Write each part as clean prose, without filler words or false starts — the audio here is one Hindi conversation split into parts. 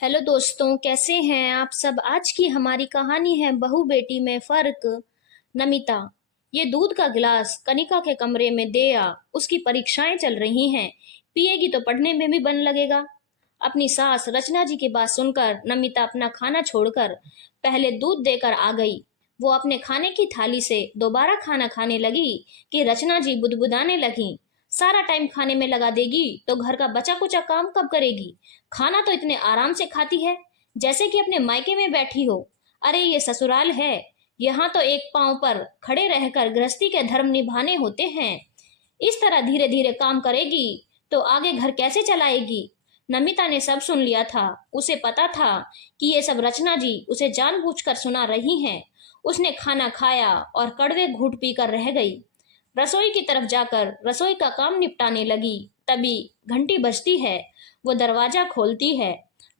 हेलो दोस्तों, कैसे हैं आप सब। आज की हमारी कहानी है बहू बेटी में फर्क। नमिता। ये दूध का गिलास कनिका के कमरे में दे आ। उसकी परीक्षाएं चल रही हैं, पिएगी तो पढ़ने में भी मन लगेगा। अपनी सास रचना जी की बात सुनकर नमिता अपना खाना छोड़कर पहले दूध देकर आ गई। वो अपने खाने की थाली से दोबारा खाना खाने लगी कि रचना जी बुदबुदाने लगी। सारा टाइम खाने में लगा देगी तो घर का बचा कुचा काम कब करेगी। खाना तो इतने आराम से खाती है जैसे कि अपने मायके में बैठी हो। अरे ये ससुराल है, यहाँ तो एक पांव पर खड़े रहकर गृहस्थी के धर्म निभाने होते हैं। इस तरह धीरे धीरे काम करेगी तो आगे घर कैसे चलाएगी। नमिता ने सब सुन लिया था। उसे पता था कि ये सब रचना जी उसे जानबूझकर सुना रही हैं। उसने खाना खाया और कड़वे घूंट पीकर रह गई। रसोई की तरफ जाकर रसोई का काम निपटाने लगी। तभी घंटी बजती है। वो दरवाजा खोलती है।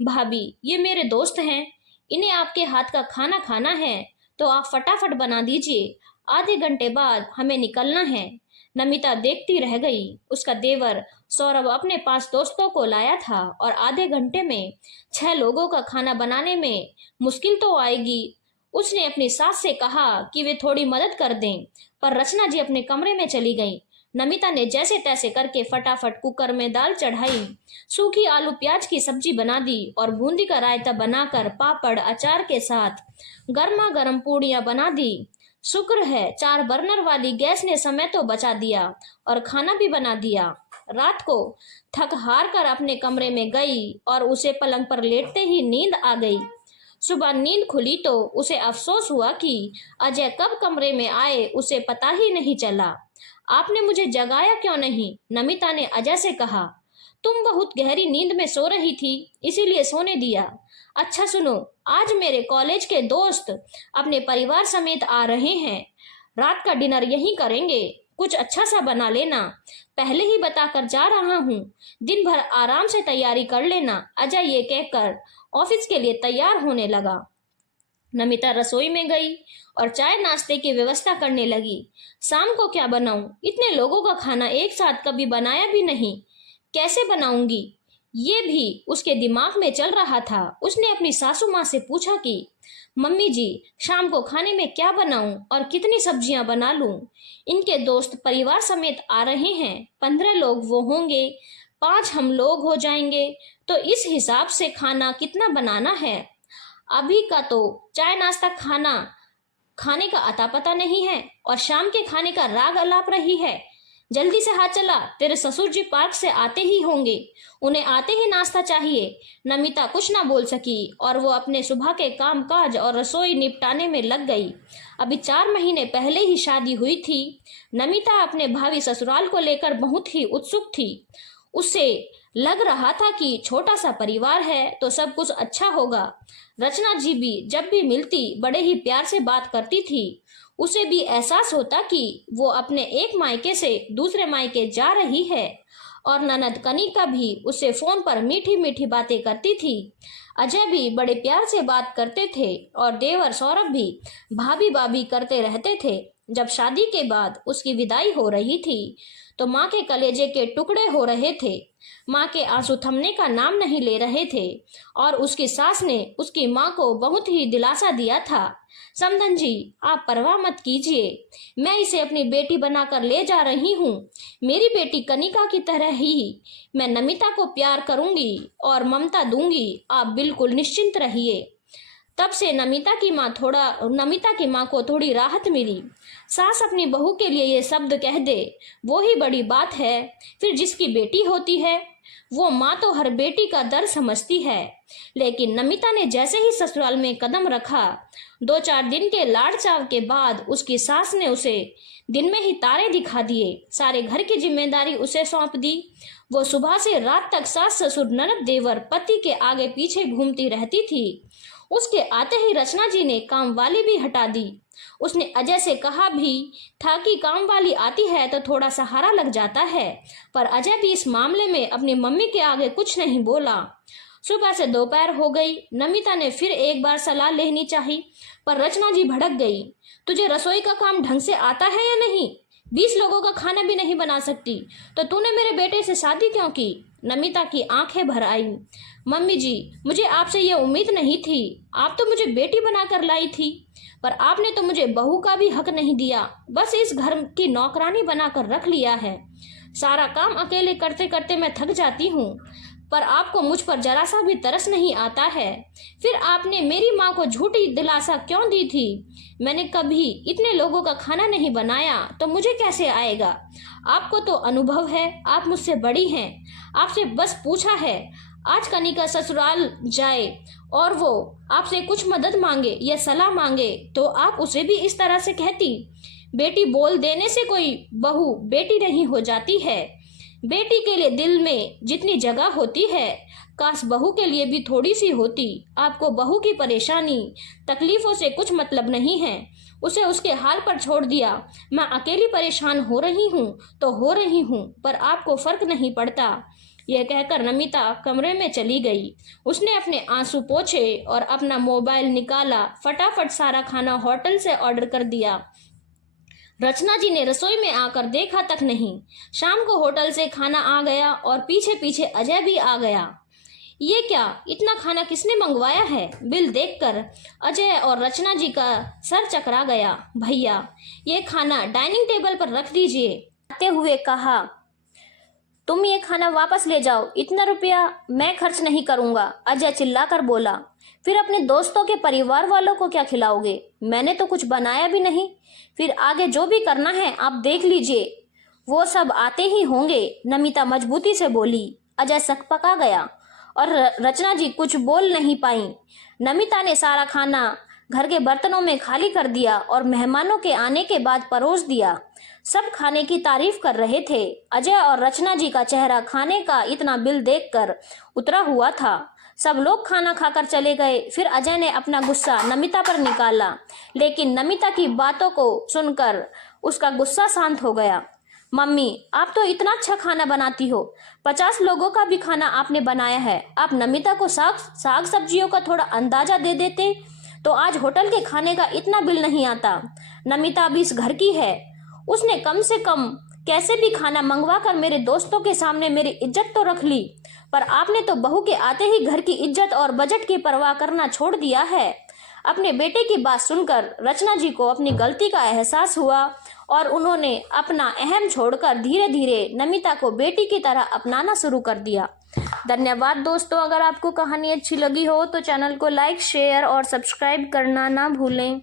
भाभी, ये मेरे दोस्त हैं, इन्हें आपके हाथ का खाना खाना है तो आप फटाफट बना दीजिए। आधे घंटे बाद हमें निकलना है। नमिता देखती रह गई। उसका देवर सौरभ अपने पास दोस्तों को लाया था और आधे घंटे में 6 लोगों का खाना बनाने में मुश्किल तो आएगी। उसने अपनी सास से कहा कि वे थोड़ी मदद कर दें, पर रचना जी अपने कमरे में चली गईं। नमिता ने जैसे तैसे करके फटाफट कुकर में दाल चढ़ाई, सूखी आलू प्याज की सब्जी बना दी और बूंदी का रायता बनाकर पापड़ अचार के साथ गर्मा गर्म पूड़ियां बना दी। शुक्र है 4 बर्नर वाली गैस ने समय तो बचा दिया और खाना भी बना दिया। रात को थक हार कर अपने कमरे में गई और उसे पलंग पर लेटते ही नींद आ गई। सुबह नींद खुली तो उसे अफसोस हुआ कि अजय कब कमरे में आए उसे पता ही नहीं चला। आपने मुझे जगाया क्यों नहीं, नमिता ने अजय से कहा। तुम बहुत गहरी नींद में सो रही थी, इसीलिए सोने दिया। अच्छा सुनो, आज मेरे कॉलेज के दोस्त अपने परिवार समेत आ रहे हैं। रात का डिनर यहीं करेंगे। कुछ अच्छा सा बना लेना, पहले ही बताकर जा रहा हूँ। दिन भर आराम से तैयारी कर लेना। अजय ये कहकर ऑफिस के लिए तैयार होने लगा। नमिता रसोई में गई और चाय नाश्ते की व्यवस्था करने लगी। शाम को क्या बनाऊं, इतने लोगों का खाना एक साथ कभी बनाया भी नहीं, कैसे बनाऊंगी, ये भी उसके दिमाग में चल रहा था। उसने अपनी सासू माँ से पूछा कि मम्मी जी, शाम को खाने में क्या बनाऊं और कितनी सब्जियां बना लूं। इनके दोस्त परिवार समेत आ रहे हैं, 15 लोग वो होंगे, 5 हम लोग हो जाएंगे, तो इस हिसाब से खाना कितना बनाना है। अभी का तो चाय नाश्ता खाना खाने का अता पता नहीं है और शाम के खाने का राग अलाप रही है। जल्दी से हाथ चला, तेरे ससुर जी पार्क से आते ही होंगे, उन्हें आते ही नाश्ता चाहिए। नमिता कुछ ना बोल सकी और वो अपने सुबह के काम काज और रसोई निपटाने में लग गई। अभी 4 महीने पहले ही शादी हुई थी। नमिता अपने भावी ससुराल को लेकर बहुत ही उत्सुक थी। उसे लग रहा था कि छोटा सा परिवार है तो सब कुछ अच्छा होगा। रचना जी भी जब भी मिलती बड़े ही प्यार से बात करती थी। उसे भी एहसास होता कि वो अपने एक मायके से दूसरे मायके जा रही है। और ननद कनिका भी उससे फोन पर मीठी मीठी बातें करती थी। अजय भी बड़े प्यार से बात करते थे और देवर सौरभ भी भाभी भाभी करते रहते थे। जब शादी के बाद उसकी विदाई हो रही थी तो माँ के कलेजे के टुकड़े हो रहे थे। माँ के आंसू थमने का नाम नहीं ले रहे थे और उसकी सास ने उसकी माँ को बहुत ही दिलासा दिया था। समधन जी, आप परवाह मत कीजिए, मैं इसे अपनी बेटी बनाकर ले जा रही हूँ। मेरी बेटी कनिका की तरह ही मैं नमिता को प्यार करूंगी और ममता दूंगी, आप बिल्कुल निश्चिंत रहिए। तब से नमिता की माँ को थोड़ी राहत मिली। सास अपनी बहू के लिए ये शब्द कह दे वो ही बड़ी बात है। फिर जिसकी बेटी होती है वो माँ तो हर बेटी का दर्द समझती है। लेकिन नमिता ने जैसे ही ससुराल में कदम रखा, 2-4 दिन के लाड़ चाव के बाद उसकी सास ने उसे दिन में ही तारे दिखा दिए। सारे घर की जिम्मेदारी उसे सौंप दी। वो सुबह से रात तक सास ससुर ननद देवर पति के आगे पीछे घूमती रहती थी। उसके आते ही रचना जी ने काम वाली भी हटा दी। उसने अजय से कहा भी था कि काम वाली आती है तो थोड़ा सहारा लग जाता है, पर अजय भी इस मामले में अपनी मम्मी के आगे कुछ नहीं बोला। सुबह से दोपहर हो गई। नमिता ने फिर एक बार सलाह लेनी चाहिए, पर रचना जी भड़क गई। तुझे रसोई का काम ढंग से आता है या नहीं? 20 लोगों का खाना भी नहीं बना सकती तो तूने मेरे बेटे से शादी क्यों की? नमिता की आंखें भर आईं। मम्मी जी, मुझे आपसे ये उम्मीद नहीं थी। आप तो मुझे बेटी बनाकर लाई थी, पर आपने तो मुझे बहू का भी हक नहीं दिया, बस इस घर की नौकरानी बनाकर रख लिया है। सारा काम अकेले करते करते मैं थक जाती हूँ, पर आपको मुझ पर जरा सा भी तरस नहीं आता है। फिर आपने मेरी माँ को झूठी दिलासा क्यों दी थी? मैंने कभी इतने लोगों का खाना नहीं बनाया, तो मुझे कैसे आएगा? आपको तो अनुभव है, आप मुझसे बड़ी हैं। आपसे बस पूछा है, आज कनिका ससुराल जाए और वो आपसे कुछ मदद मांगे या सलाह मांगे, तो आप उसे भी इस तरह से कहती? बेटी बोल देने से कोई बहू बेटी नहीं हो जाती है। बेटी के लिए दिल में जितनी जगह होती है, काश बहू के लिए भी थोड़ी सी होती। आपको बहू की परेशानी तकलीफों से कुछ मतलब नहीं है, उसे उसके हाल पर छोड़ दिया। मैं अकेली परेशान हो रही हूँ तो हो रही हूँ, पर आपको फर्क नहीं पड़ता। यह कहकर नमिता कमरे में चली गई। उसने अपने आंसू पोंछे और अपना मोबाइल निकाला, फटाफट सारा खाना होटल से ऑर्डर कर दिया। रचना जी ने रसोई में आकर देखा तक नहीं। शाम को होटल से खाना आ गया और पीछे पीछे अजय भी आ गया। ये क्या, इतना खाना किसने मंगवाया है? बिल देखकर अजय और रचना जी का सर चकरा गया। भैया, ये खाना डाइनिंग टेबल पर रख दीजिए, आते हुए कहा। तुम ये खाना वापस ले जाओ, इतना रुपया मैं खर्च नहीं करूंगा, अजय चिल्लाकर बोला। फिर अपने दोस्तों के परिवार वालों को क्या खिलाओगे? मैंने तो कुछ बनाया भी नहीं। फिर आगे जो भी करना है आप देख लीजिए, वो सब आते ही होंगे, नमिता मजबूती से बोली। अजय सकपका गया और रचना जी कुछ बोल नहीं पाई। नमिता ने सारा खाना घर के बर्तनों में खाली कर दिया और मेहमानों के आने के बाद परोस दिया। सब खाने की तारीफ कर रहे थे। अजय और रचना जी का चेहरा खाने का इतना बिल देखकर उतरा हुआ था। सब लोग खाना खाकर चले गए। फिर अजय ने अपना गुस्सा नमिता पर निकाला, लेकिन नमिता की बातों को सुनकर उसका गुस्सा शांत हो गया। मम्मी, आप तो इतना अच्छा खाना बनाती हो, 50 लोगों का भी खाना आपने बनाया है। आप नमिता को साग सब्जियों का थोड़ा अंदाजा दे देते तो आज होटल के खाने का इतना बिल नहीं आता। नमिता अभी इस घर की है, उसने कम से कम कैसे भी खाना मंगवा कर मेरे दोस्तों के सामने मेरी इज्जत तो रख ली, पर आपने तो बहू के आते ही घर की इज्जत और बजट की परवाह करना छोड़ दिया है। अपने बेटे की बात सुनकर रचना जी को अपनी गलती का एहसास हुआ और उन्होंने अपना अहम छोड़कर धीरे धीरे नमिता को बेटी की तरह अपनाना शुरू कर दिया। धन्यवाद दोस्तों। अगर आपको कहानी अच्छी लगी हो तो चैनल को लाइक, शेयर और सब्सक्राइब करना ना भूलें।